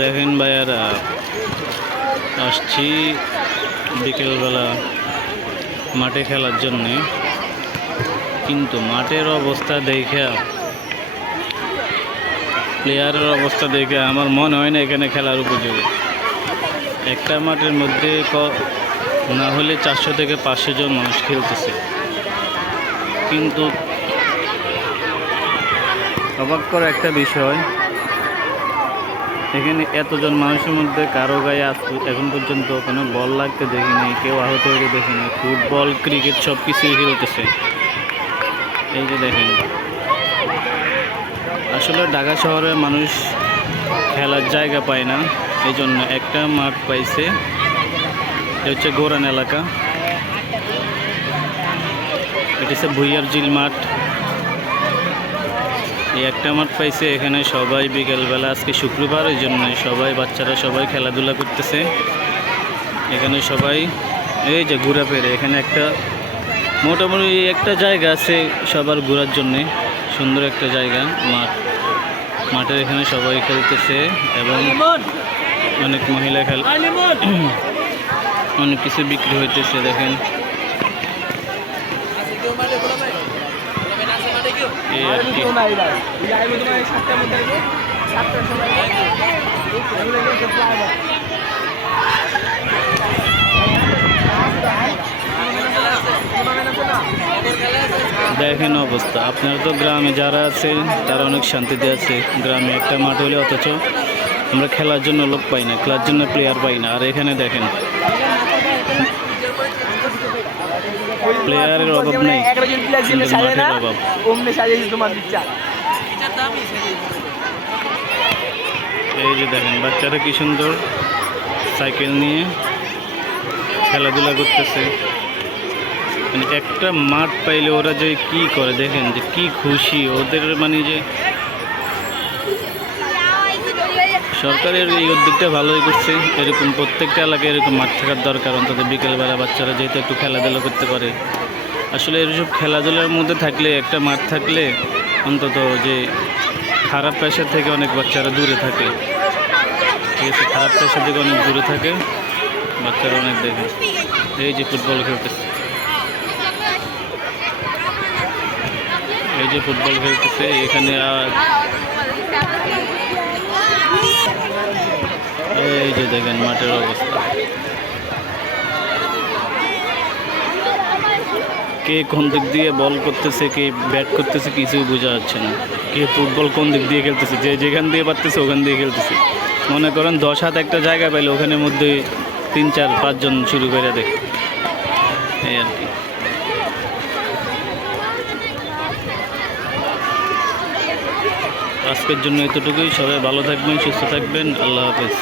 দেখেন ভাইয়ারা, আসছি বিকেলবেলা মাঠে খেলার জন্যে। কিন্তু মাঠের অবস্থা দেখে প্লেয়ারের অবস্থা দেখে আমার মনে হয় না এখানে খেলার উপযোগী। একটা মাঠের মধ্যে না হলে চারশো থেকে পাঁচশো জন মানুষ খেলতেছে। কিন্তু অবাক করা একটা বিষয় এখানে এতজন মানুষের মধ্যে কারও গায়ে এখন পর্যন্ত কোনো বল লাগতে দেখিনি কেউ আহত হতে দেখিনি ফুটবল, ক্রিকেট সব কিছুই খেলতেছে। এই যে দেখেন। আসলে ঢাকা শহরে মানুষ খেলার জায়গা পায় না এই জন্য একটা মাঠ পাইছে, এটা হচ্ছে গোরান এলাকা। এটা হচ্ছে ভুইয়ার জিল মাঠ। এই একটা মাঠ পাইছে এখানে সবাই বিকেলবেলা আজকে শুক্রবার ওই জন্য সবাই বাচ্চারা সবাই খেলাধুলা করতেছে। এখানে সবাই এই যে ঘোরা পেরে এখানে একটা মোটামুটি একটা জায়গা আছে সবার ঘোরার জন্যে সুন্দর একটা জায়গা মাঠ। মাঠের এখানে সবাই খেলতেছে এবং অনেক মহিলা খেল অনেক কিছু বিক্রি হইতেছে দেখেন। দেখেন অবস্থা। আপনারা তো গ্রামে যারা আছে তারা অনেক শান্তিতে আছে। গ্রামে একটা মাঠ হলে অথচ আমরা খেলার জন্য লোক পাই না, খেলার জন্য প্লেয়ার পাই না। আর এখানে দেখেন প্লেয়ারের অভাব নেই। মাঠের অভাব। এই যে দেখেন বাচ্চারা কি সুন্দর সাইকেল নিয়ে খেলাধুলা করতেছে। মানে একটা মাঠ পাইলে ওরা যে কি করে দেখেন যে কি খুশি। ওদের মানে যে সরকারের এই উদ্যোগটা ভালোই করছে। এরকম প্রত্যেকটা এলাকায় এরকম মাঠ থাকার দরকার, অন্তত বিকেলবেলা বাচ্চারা যেহেতু একটু খেলাধুলা করতে পারে। আসলে এসব খেলাধুলার মধ্যে থাকলে, একটা মাঠ থাকলে অন্তত যে খারাপ পেশা থেকে অনেক বাচ্চারা দূরে থাকে। ঠিক আছে, খারাপ পেশা থেকে অনেক দূরে থাকে, বাচ্চারা অনেক দেখে। এই যে ফুটবল খেলতেছে। এই যে ফুটবল খেলতেছে, এখানে আর এই যে দেখেন মাঠের অবস্থা। কে কোন দিক দিয়ে বল করতেছে, কে ব্যাট করতেছে কিছুই বোঝা যাচ্ছে না। কে ফুটবল কোন দিক দিয়ে খেলতেছে, যে যেখান দিয়ে পারতেছে ওখান দিয়ে খেলতেছে। মনে করেন দশ হাত একটা জায়গা পাইলে ওখানের মধ্যে তিন, চার পাঁচজন শুরু করে দেখ এই আর কি। আজকের জন্য এতটুকুই। সবাই ভালো থাকবেন, সুস্থ থাকবেন। আল্লাহ হাফেজ।